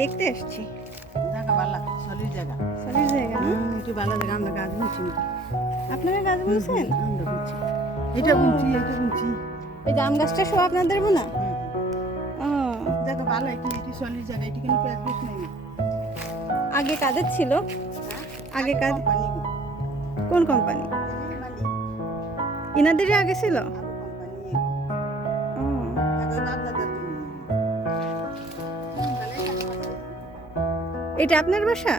দেখতে আসছি। জায়গা ভালো, সলিড জায়গা। সলিড জায়গা না? একটু ভালো জায়গা, আমরা গাছ বুনছি না। আপনারা গাছ বুনছেন? আমরা বুনছি। এটা বুনছি, এটা বুনছি। ওই যে আম গাছটা সব আপনাদের বোনা? ও, জায়গা ভালো, এটি সলিড জায়গা, এটি কিন্তু পেঁয়াজ বেশ নেই। আগে কাদের ছিল? আগে কাজ কোম্পানি কোন কোম্পানি? ইনাদেরই আগে ছিল? কোম্পানি ও, এটা আপনার বাসা?